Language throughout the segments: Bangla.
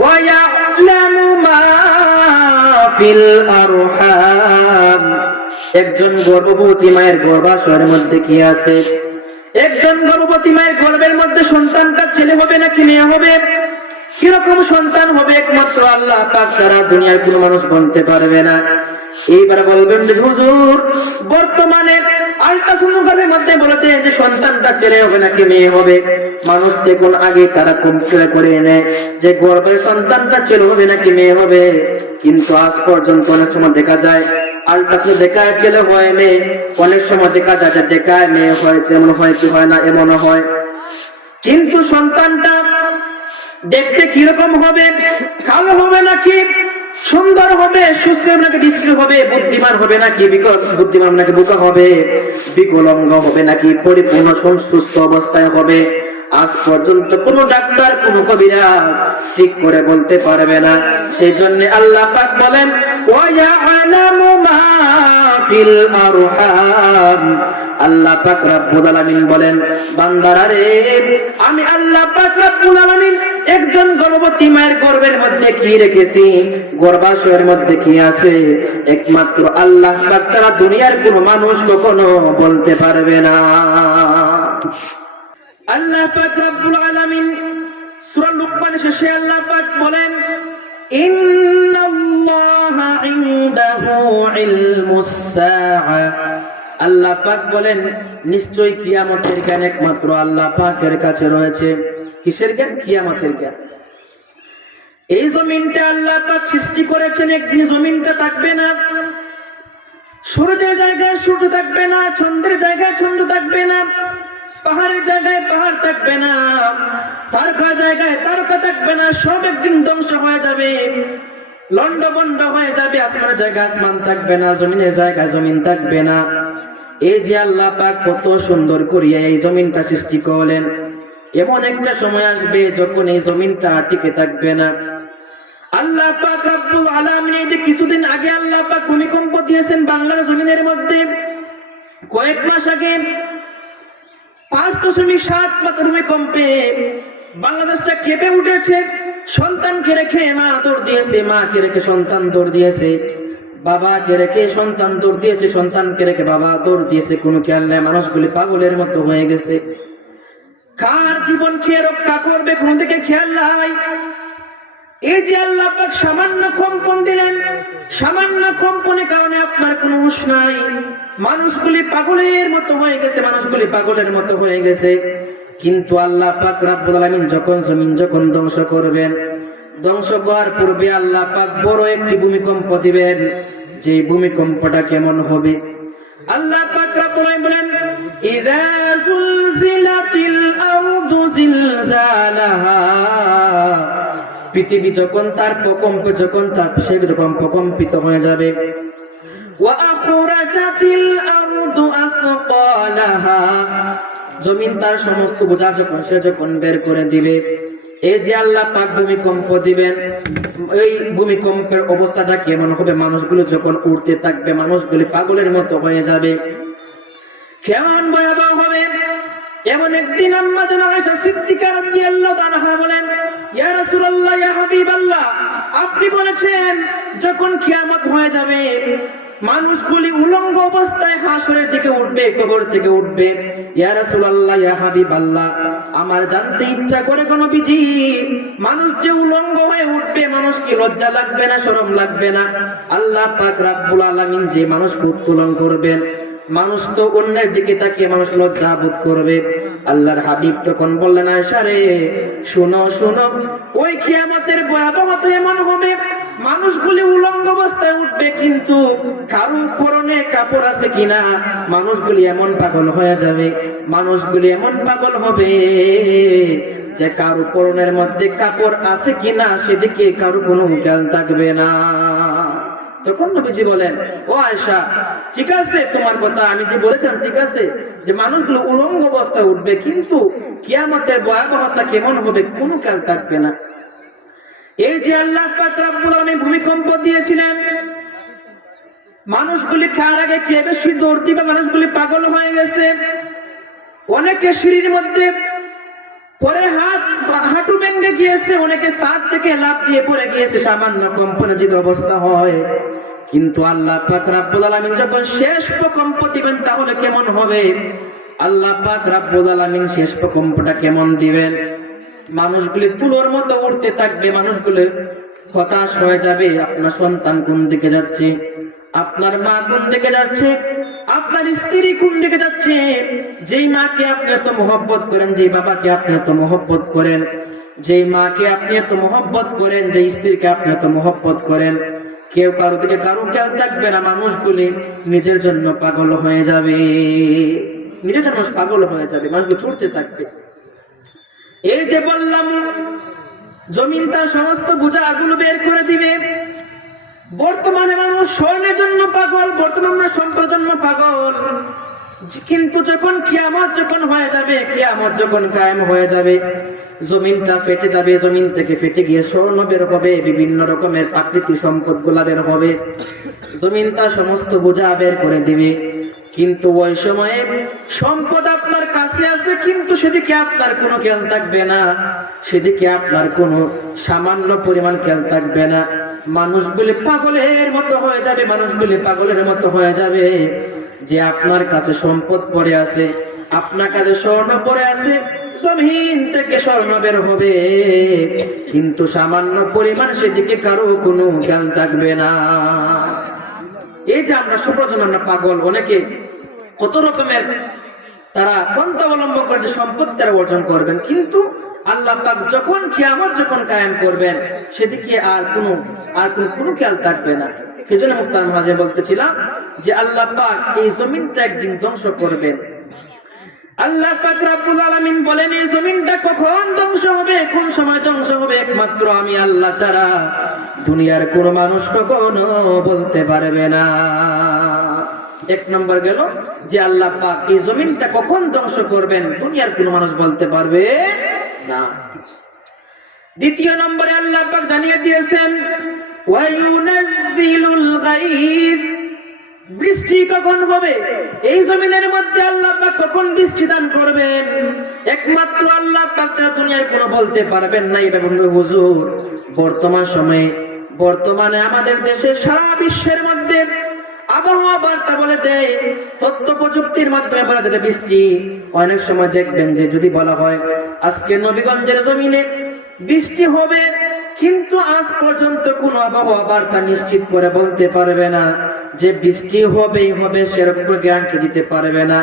ওয়ায়ালামু মা ফিল আরহাম, একজন গর্ভবতী মায়ের গর্ভাশয়ের মধ্যে কি আছে, একজন গর্ভবতী মায়ের গর্ভের মধ্যে সন্তানটা ছেলে হবে নাকি মেয়ে হবে, কিরকম সন্তান হবে একমাত্র আল্লাহ পাক ছাড়া দুনিয়ার কোনো মানুষ বলতে পারবে না। এইবার বলবেন যে হুজুর, বর্তমানে আল্ট্রাসোনোগ্রাফির মধ্যে বলতে যে সন্তানটা ছেলে হবে নাকি মেয়ে হবে, মানুষ দেখুন আগে তারা কম্পিউটার করে এনে যে গর্ভের সন্তানটা ছেলে হবে নাকি মেয়ে হবে, কিন্তু আজ পর্যন্ত অনেক সময় দেখা যায় আল্ট্রাসোনো দেখায় ছেলে হয় মেয়ে, অনেক সময় দেখা যায় যে দেখায় মেয়ে হয়েছে, এমন হয় কি হয় না এমনও হয়। কিন্তু সন্তানটা দেখতে কিরকম হবে, কালো হবে নাকি সুন্দর হবে, সুস্থ নাকি বিশ্রী হবে, বুদ্ধিমান হবে নাকি বুদ্ধিমান নাকি বোকা হবে, বিকলাঙ্গ হবে নাকি পরিপূর্ণ সুস্থ অবস্থায় হবে, আজ পর্যন্ত কোন ডাক্তার কোন কবিরাজ ঠিক করে বলতে পারবে না। সেই জন্য আল্লাহ পাক বলেন ওয়ায়ালামু মা ফিল আরহাম, আল্লাহ পাক রব্বুল আলামিন বলেন বান্দারা রে, আমি আল্লাহ পাক রব্বুল আলামিন একজন গর্ভবতী মায়ের গর্ভের মধ্যে কি রেখেছি, গর্ভাশয়ের মধ্যে কি আছে, একমাত্র আল্লাহ পাক ছাড়া দুনিয়ার কোনো মানুষ কখনো বলতে পারবে না। আল্লাহ পাক রব্বুল আলামিন সূরা লুকমান শেষে আল্লাহ পাক বলেন ইন্নাল্লাহা ইনদাহু ইলমুস সাআ, আল্লাহ পাক বলেন নিশ্চয়ই কিয়ামতের জ্ঞান একমাত্র আল্লাহ পাকের কাছে রয়েছে। কিসের জ্ঞান? কিয়ামতের জ্ঞান। এই জমিনটা আল্লাহ পাক সৃষ্টি করেছেন, একদিন জমিনটা থাকবে না, সূর্যের জায়গায় সূর্য থাকবে না, চন্দ্রের জায়গায় চন্দ্র থাকবে না, পাহাড়ের জায়গায় পাহাড় থাকবে না, তারকার জায়গায় তারকা থাকবে না, সব একদিন ধ্বংস হয়ে যাবে, লন্ডভন্ড হয়ে যাবে, আসমানের জায়গায় আসমান থাকবে না, জমিনের জায়গায় জমিন থাকবে না। এই যে আল্লাহ পাক কত সুন্দর করিয়া এই জমিনটা সৃষ্টি করলেন, এমন একটা সময় আসবে যখন এই জমিনটা টিকে থাকবে না। আল্লাহ পাক রব্বুল আলামিন এই যে কিছুদিন আগে আল্লাহ পাক ভূমিকম্প দিয়েছেন বাংলার জমিনের মধ্যে, কয়েক মাস আগে 5.7 মাত্রার ভূমিকম্পে বাংলাদেশটা কেঁপে উঠেছে। সন্তানকে রেখে মা দৌড় দিয়েছে, মাকে রেখে সন্তান দৌড় দিয়েছে, বাবাকে রেখে সন্তান দৌড় দিয়েছে, সন্তানকে রেখে বাবা দৌড় দিয়েছে, কোনো খেয়াল নেই, মানুষগুলি পাগলের মতো হয়ে গেছে। কার জীবন কে রক্ষা করবে কোন দিকে খেয়াল নাই। এই যে আল্লাহ পাক সামান্য কম্পন দিলেন, সামান্য কম্পনের কারণে আপনার কোনো হুঁশ নাই, মানুষগুলি পাগলের মতো হয়ে গেছে, মানুষগুলি পাগলের মতো হয়ে গেছে। কিন্তু আল্লাহ পাক রব্বুল আলামিন যখন জমিন যখন ধ্বংস করবেন, ধ্বংস করার পূর্বে আল্লাহ পাক বড় একটি ভূমিকম্প দিবেন। যে ভূমিকম্পটা কেমন হবে, আল্লাহ পাক রব্বুল আলামিন বলেন ইযা যুলজিলাতিল আরদু জিলজালাহা, পৃথিবী যখন তার প্রকম্প যখন তার সেরকম প্রকম্পিত হয়ে যাবে। ওয়া আখরাজাতিল আরদু আসকালাহা, জমিন তার সমস্ত বোঝা যখন সে যখন বের করে দিবে। এই যে আল্লাহ পাক ভূমিকম্প দিবেন, এই ভূমিকম্পের অবস্থাটা কেমন হবে, মানুষগুলো যখন উঠতে থাকবে, মানুষগুলি পাগলের মতো হয়ে যাবে, কেমন ভয়াবহ হবে। এমন একদিন আম্মা জান আয়েশা সিদ্দিকা রাদিয়াল্লাহু তাআলা বলেন ইয়া রাসূলুল্লাহ ইয়া হাবিবাল্লাহ, আপনি বলেছেন যখন কিয়ামত হয়ে যাবে মানুষগুলি উলঙ্গ অবস্থায় হাসরের দিকে উঠবে, কবর থেকে উঠবে। ইয়া রাসূলুল্লাহ ইয়া হাবিবাল্লাহ, আমার জানতে ইচ্ছা করে কোন নবীজি, মানুষ যে উলঙ্গ হয়ে উঠবে, মানুষ কি লজ্জা লাগবে না, শরম লাগবে না? আল্লাহ পাক রব্বুল আলামিন যে মানুষকে উত্তোলন করবেন, মানুষ তো অন্যের দিকে তাকিয়ে মানুষ লজ্জা বোধ করবে। আল্লাহর হাবিব তখন বললেন আয়েশা রে, শুনো শুনো, ওই কিয়ামতের ভয়াবহতা এমন হবে, মানুষগুলি উলঙ্গ অবস্থায় উঠবে, কিন্তু কারো পরনে কাপড় আছে কিনা, মানুষগুলি এমন পাগল হয়ে যাবে, মানুষগুলি এমন পাগল হবে যে কারো পরনের মধ্যে কাপড় আছে কিনা সেদিকে কারো কোনো খেয়াল থাকবে না। তখন নবীজি বলেন ও আয়েশা, ঠিক আছে তোমার কথা আমি যে বলেছিলাম ঠিক আছে, যে মানুষগুলো উলঙ্গ অবস্থায় উঠবে, কিন্তু কিয়ামতের ভয়াবহতা কেমন হবে কোনো খেয়াল থাকবে না। এই যে আল্লাহ পাক রব্বুল আলামিন ভূমিকম্প দিয়েছিলেন, মানুষগুলি কার আগে কে বেশি দৌড় দিবে, মানুষগুলি পাগল হয়ে গেছে। অনেকে সিঁড়ির মধ্যে পরে হাঁটু ভেঙে গিয়েছে, অনেকে ছাদ থেকে লাফ দিয়ে পড়ে গিয়েছে, সামান্য কম্পনজিত অবস্থা হয়। কিন্তু আল্লাহ পাক রব্বুল আলামিন যখন শেষ প্রকম্প দিবেন তাহলে কেমন হবে? আল্লাহ পাক রব্বুল আলামিন শেষ প্রকম্পটা কেমন দিবেন? মানুষগুলি তুলোর মতো উড়তে থাকবে, মানুষগুলো হতাশ হয়ে যাবে। আপনার সন্তান কোন দিকে যাচ্ছে, আপনার মা কোন দিকে যাচ্ছে, আপনার স্ত্রী কোন দিকে যাচ্ছে। যেই মাকে আপনি এত মহব্বত করেন, যেই বাবাকে আপনি এত মহব্বত করেন, যেই মাকে আপনি এত মহব্বত করেন, যেই স্ত্রীকে আপনি এত মহব্বত করেন, কেউ কারো দিকে কারো খেয়াল থাকবে না। মানুষগুলি নিজের জন্য পাগল হয়ে যাবে, নিজের জন্য পাগল হয়ে যাবে, মানুষগুলো ছুটতে থাকবে। এই যে বললাম, জমিন তার সমস্ত বোঝাগুলো বের করে দিবে। বর্তমানে মানুষ স্বর্ণের জন্য পাগল, বর্তমানে সম্পদের জন্য পাগল। কিন্তু যখন কিয়ামত যখন হয়ে যাবে, কিয়ামত যখন কায়েম হয়ে যাবে, জমিনটা ফেটে যাবে, জমিন থেকে ফেটে গিয়ে স্বর্ণ বের হবে, বিভিন্ন রকমের প্রাকৃতিক সম্পদ গুলা বের হবে, জমিন তার সমস্ত বোঝা বের করে দিবে। কিন্তু ওই সময়ে সম্পদ আপনার কাছে আছে, কিন্তু সেদিকে আপনার কোনো খেয়াল থাকবে না, সেদিকে আপনার কোনো সামান্য পরিমাণ খেয়াল থাকবে না। মানুষগুলি পাগলের মতো হয়ে যাবে, মানুষগুলি পাগলের মতো হয়ে যাবে। যে আপনার কাছে সম্পদ পড়ে আছে, আপনার কাছে স্বর্ণ পড়ে আছে, জমিন থেকে স্বর্ণ বের হবে, কিন্তু সামান্য পরিমাণ সেদিকে কারো কোনো খেয়াল থাকবে না। এই যে আমরা সর্বজন আমরা পাগল, অনেকে কত রকমের তারা পন্থা অবলম্বন করে সম্পদ তারা অর্জন করবেন, কিন্তু আল্লাহ পাক যখন কিয়ামত যখন কায়েম করবেন সেদিকে আর কোনো খেয়াল থাকবে না। সেজন্য মুফতার মাঝে বলতেছিলাম যে আল্লাহ পাক এই জমিনটা একদিন ধ্বংস করবেন। আল্লাহ পাক রব্বুল আলামিন বলেন, এই জমিনটা কখন ধ্বংস হবে, কোন সময় ধ্বংস হবে, একমাত্র আমি আল্লাহ ছাড়া দুনিয়ার কোন মানুষ কখনো বলতে পারবে না। এক নম্বর গেল যে আল্লাহ পাক এই জমিনটা কখন ধ্বংস করবেন, দুনিয়ার কোন মানুষ বলতে পারবে না। দ্বিতীয় নম্বরে আল্লাহ পাক জানিয়ে দিয়েছেন, ওয়ায়ুনাজ্জিলুল গায়থ, বৃষ্টি কখন হবে, এই জমিনের মধ্যে আল্লাহ পাক কখন বৃষ্টি দান করবেন, একমাত্র আল্লাহ পাক ছাড়া দুনিয়ায় কোনো বলতে পারবেন না। এটা বন্ধু হুজুর, বর্তমানে আমাদের দেশে সারা বিশ্বের মধ্যে আবহাওয়া বার্তা বলে দেয়, তথ্য প্রযুক্তির মাধ্যমে বলে দেয় বৃষ্টি। অনেক সময় দেখবেন যে যদি বলা হয় আজকে নবীগঞ্জের জমিনে বৃষ্টি হবে, কিন্তু আজ পর্যন্ত কোন আবহাওয়া বার্তা নিশ্চিত করে বলতে পারবে না যে বৃষ্টি হবেই হবে, সেরকম গ্যারান্টি দিতে পারবে না।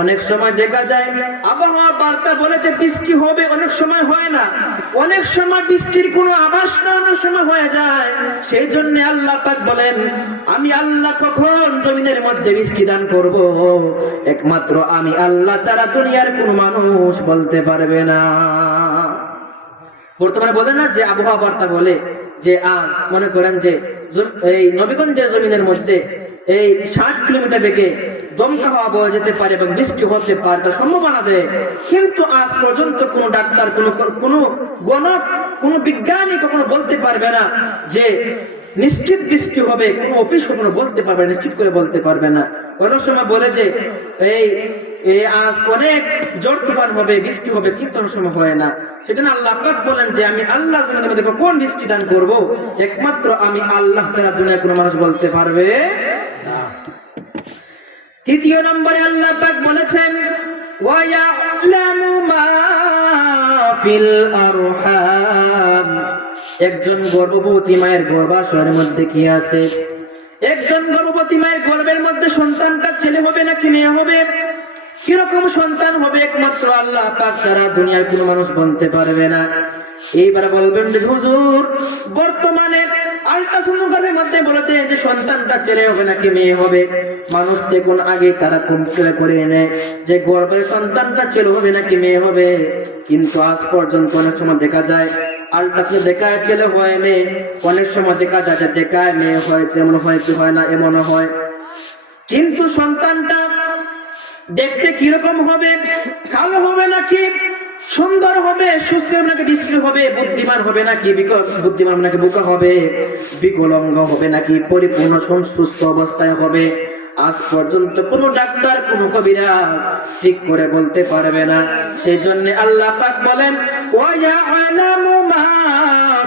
অনেক সময় দেখা যায় আবহাওয়া বার্তা বলেছে বৃষ্টি হবে, অনেক সময় হয় না, অনেক সময় বৃষ্টির কোনো আভাস না, অনেক সময় হয়ে যায়। সেই জন্য আল্লাহ পাক বলেন, আমি আল্লাহ কখন জমিনের মধ্যে বৃষ্টি দান করব, একমাত্র আমি আল্লাহ ছাড়া দুনিয়ার কোনো মানুষ বলতে পারবে না। বর্তমানে বলে না যে আবহাওয়া বার্তা বলে যে আজ মনে করেন যে এই নবীগঞ্জের জমিনের মধ্যে এই 60 কিলোমিটার বেগে দমকা হাওয়া বয়ে যেতে পারে এবং বৃষ্টি হতে পারে, তার সম্ভাবনা দেয়। কিন্তু আজ পর্যন্ত কোনো ডাক্তার, কোনো গণক, কোনো বিজ্ঞানী কখনো বলতে পারবে না যে নিশ্চিত বৃষ্টি হবে, কোনো অফিস কখনো বলতে পারবে, নিশ্চিত করে বলতে পারবে না। অনেক সময় বলে যে এই আজ অনেক ঝড় তুফান হবে, বৃষ্টি হবে, কিন্তু অনেক সময় হয় না। সেজন্য আল্লাহ পাক বলেন যে আমি আল্লাহ জমিনের মধ্যে কখন বৃষ্টি দান করব, একমাত্র আমি আল্লাহ ছাড়া দুনিয়ায় কোনো মানুষ বলতে পারবে না। তৃতীয় নম্বরে আল্লাহ পাক বলেছেন, ওয়া ইয়ালামু মা ফিল আরহাম, একজন গর্ভবতী মায়ের গর্ভাশয়ের মধ্যে কি আছে, একজন গর্ভবতী মায়ের গর্ভের মধ্যে সন্তানটা ছেলে হবে নাকি মেয়ে হবে, কিরকম সন্তান হবে, একমাত্র আল্লাহ পাক ছাড়া দুনিয়ার কোনো মানুষ বলতে পারবে না। এইবার বলবেন যে হুজুর, বর্তমানে আল্ট্রাসোনোগ্রাফির মধ্যে বলতে যে সন্তানটা ছেলে হবে নাকি মেয়ে হবে, মানুষ দেখুন আগে তারা কম্পিউটার করে এনে যে গর্ভের সন্তানটা ছেলে হবে নাকি মেয়ে হবে, কিন্তু আজ পর্যন্ত অনেক সময় দেখা যায় আল্ট্রাসোনো দেখায় ছেলে হয় মেয়ে, অনেক সময় দেখা যায় যে দেখায় মেয়ে হয়েছে, এমন হয় কি হয় না, এমনও হয়। কিন্তু সন্তানটা দেখতে কিরকম হবে, কালো হবে নাকি সুন্দর হবে, সুস্থ হবে নাকি বিশ্রী হবে, বুদ্ধিমান হবে নাকি বুদ্ধিমান নাকি বোকা হবে, বিকলাঙ্গ হবে নাকি পরিপূর্ণ সুস্থ অবস্থায় হবে, আজ পর্যন্ত কোনো ডাক্তার কোনো কবিরাজ ঠিক করে বলতে পারবে না। সেই জন্য আল্লাহ পাক বলেন ওয়া ইয়ালামু মা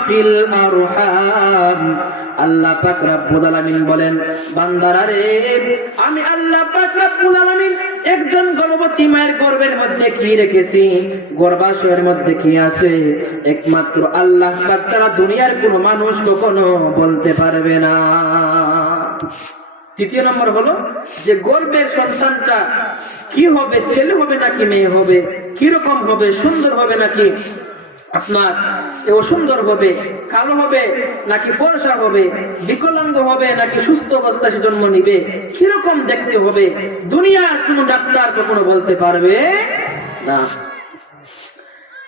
ফিল আরহাম। আল্লাহ পাক রব্বুল আলামিন বলেন বান্দারা রে, আমি আল্লাহ পাক রব্বুল আলামিন একজন গর্ভবতী মায়ের গর্ভের মধ্যে কি রেখেছি, গর্ভাশয়ের মধ্যে কি আছে, একমাত্র আল্লাহ পাক ছাড়া দুনিয়ার কোনো মানুষ কখনো বলতে পারবে না। তৃতীয় নম্বর হলো যে গর্ভের সন্তানটা কি হবে, ছেলে হবে নাকি মেয়ে হবে, কি রকম হবে, সুন্দর হবে নাকি আপনার অসুন্দর হবে, কালো হবে নাকি ফর্সা হবে, বিকলাঙ্গ হবে নাকি সুস্থ অবস্থায় জন্ম নিবে, কিরকম দেখতে হবে, দুনিয়ার কোনো ডাক্তার কখনো বলতে পারবে না।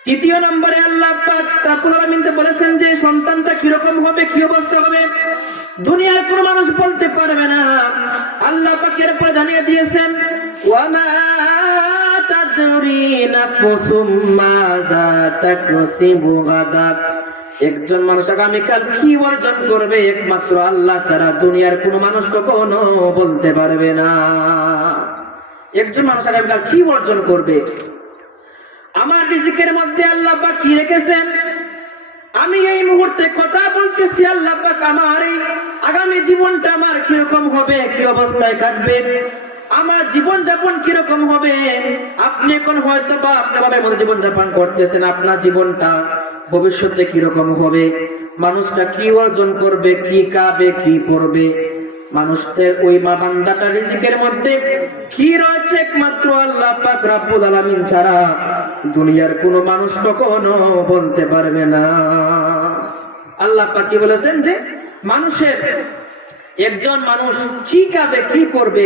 তৃতীয় নম্বরে আল্লাহ পাক রব্বুল আলামিন বলেছেন যে সন্তানটা কিরকম হবে, কি অবস্থা হবে, দুনিয়ার কোনো মানুষ বলতে পারবে না। আল্লাহ পাক এর উপরে জানিয়ে দিয়েছেন ওয়া মা তাদরি নাফসুম মাযা তাকসিবু গাদা। একজন মানুষ আগামীকাল কি অর্জন করবে একমাত্র আল্লাহ ছাড়া দুনিয়ার কোনো মানুষ কখনো বলতে পারবে না। একজন মানুষ আগামীকাল কি অর্জন করবে, আমার রিজিকের মধ্যে আল্লাহ পাক কি রেখেছেন, আমি এই মুহূর্তে কথা বলতেছি, আল্লাহ পাক আমার এই আগামী জীবনটা আমার কিরকম হবে, কি অবস্থায় কাটবে, আমার জীবন যাপন কিরকম হবে। আপনি এখন হয়তো বা আপনার ভাবে মতো জীবন যাপন করতেছেন, আপনার জীবনটা ভবিষ্যতে কিরকম হবে, মানুষটা কি অর্জন করবে, কি খাবে, কি পড়বে, মানুষদের ওই মা বান্দাটা রিজিকের মধ্যে কি রয়েছে একমাত্র আল্লাহ পাক রব্বুল আলামিন ছাড়া দুনিয়ার কোনো মানুষ কখনো বলতে পারবে না। আল্লাহ পাক কি বলেছেন যে মানুষের একজন মানুষ কি খাবে, কি করবে,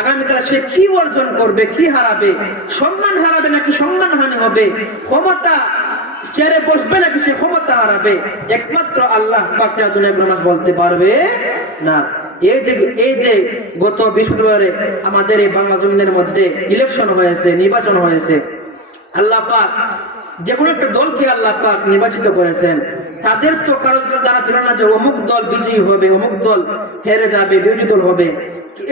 আগামীকাল সে কি অর্জন করবে, কি হারাবে, সম্মান হারাবে নাকি সম্মান হানি হবে, ক্ষমতা ছেড়ে বসবে নাকি সে ক্ষমতা হারাবে, একমাত্র আল্লাহ পাক দুনিয়ার মানুষ বলতে পারবে না। এই যে গত বৃহস্পতিবারে আমাদের এই বাংলা জমিনের মধ্যে ইলেকশন হয়েছে, নির্বাচন হয়েছে, আল্লাহ পাক যে কোনো একটা দলকে আল্লাহ পাক নির্বাচিত করেছেন, তাদের তো কারণ জানা ছিল না যে অমুক দল বিজয়ী হবে, অমুক দল হেরে যাবে, বিরোধী দল হবে।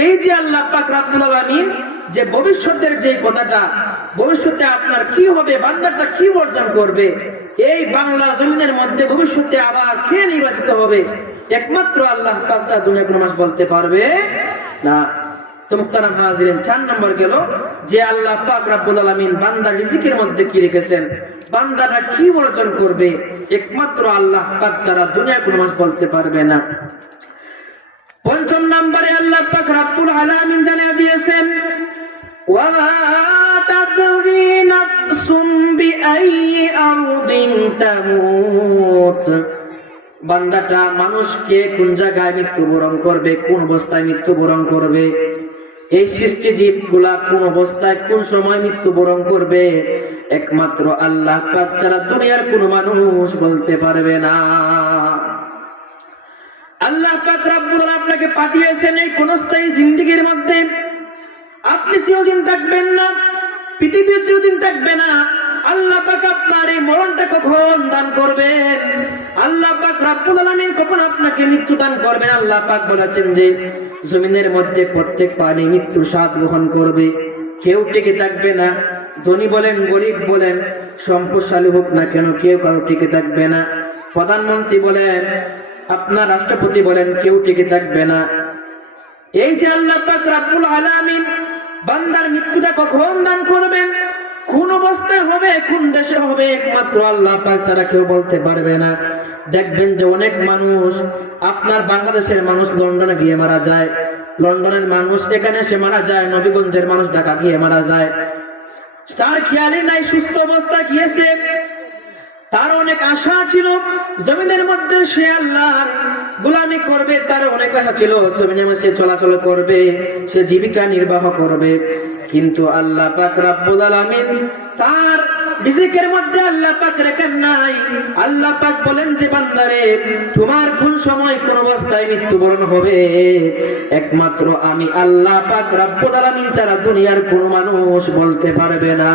এই যে আল্লাহ পাক রব্বুল আলামিন যে ভবিষ্যতের যে কথাটা, ভবিষ্যতে আপনার কি হবে, বান্দাটা কি অর্জন করবে, এই বাংলা জমিনের মধ্যে ভবিষ্যতে আবার কে নির্বাচিত হবে, একমাত্র আল্লাহ পাক দুনিয়া কোনো মানুষ বলতে পারবে না। তো মুহতারাম হাজিরিন, 4 নম্বর গেল যে আল্লাহ পাক রব্বুল আলামিন বান্দার রিজিকের মধ্যে কি রেখেছেন, বান্দাটা কি অর্জন করবে, একমাত্র আল্লাহ পাক ছাড়া দুনিয়া কোনো মানুষ বলতে পারবে না। 5 নম্বরে আল্লাহ পাক রব্বুল আলামিন জানিয়ে দিয়েছেন ওয়া মা তাদরি নাফসুম বিআইয়ি আরদিন তামুত। বান্দাটা মানুষকে কোন জায়গায় মৃত্যুবরণ করবে, কোন অবস্থায় মৃত্যুবরণ করবে, এই সৃষ্টি জীবগুলা কোন অবস্থায় কোন সময় মৃত্যুবরণ করবে, একমাত্র আল্লাহ পাক ছাড়া দুনিয়ার কোনো মানুষ বলতে পারবে না। আল্লাহ পাক রব্বুল আলামিন আপনাকে পাঠিয়েছেন এই ক্ষণস্থায়ী জিন্দেগির মধ্যে। আপনি চিরদিন থাকবেন না, পৃথিবী চিরদিন থাকবে না। আল্লাহ পাক আপনার এই মরণটা কখন দান করবেন, আল্লাহ পাক রব্বুল আলামিন কখন আপনাকে মৃত্যু দান করবেন। আল্লাহ পাক বলেছেন যে জমিনের মধ্যে প্রত্যেক প্রাণী মৃত্যুর স্বাদ গ্রহণ করবে, কেউ টিকে থাকবে না। ধনী বলেন, গরিব বলেন, সম্পদশালী হোক না কেন, কেউ কারো টিকে থাকবে না। প্রধানমন্ত্রী বলেন, আপনার রাষ্ট্রপতি বলেন, কেউ টিকে থাকবে না। এই যে আল্লাহ পাক রব্বুল আলামিন বান্দার মৃত্যুটা কখন দান করবেন, কোন অবস্থায় হবে, কোন দেশে হবে, একমাত্র আল্লাহ পাক ছাড়া কেউ বলতে পারবে না। দেখবেন যে অনেক মানুষ, আপনার বাংলাদেশের মানুষ লন্ডনে গিয়ে মারা যায়, লন্ডনের মানুষ এখানে সে মারা যায়, নবীগঞ্জের মানুষ ঢাকা গিয়ে মারা যায়। তার খেয়ালই নাই সুস্থ অবস্থায় গিয়েছে, তার অনেক আশা ছিল জমিনের মধ্যে সে আল্লাহর গোলামি করবে, তার অনেক আশা ছিল জমিনের মধ্যে চলাচল করবে, সে জীবিকা নির্বাহ করবে। কিন্তু আল্লাহ পাক রব্বুল আলামিন তার রিজিকের মধ্যে আল্লাহ পাক রেখেন নাই। আল্লাহ পাক বলেন যে বান্দারে, তোমার কোন সময় কোন অবস্থায় মৃত্যুবরণ হবে, একমাত্র আমি আল্লাহ পাক রব্বুল আলামিন ছাড়া দুনিয়ার কোন মানুষ বলতে পারবে না।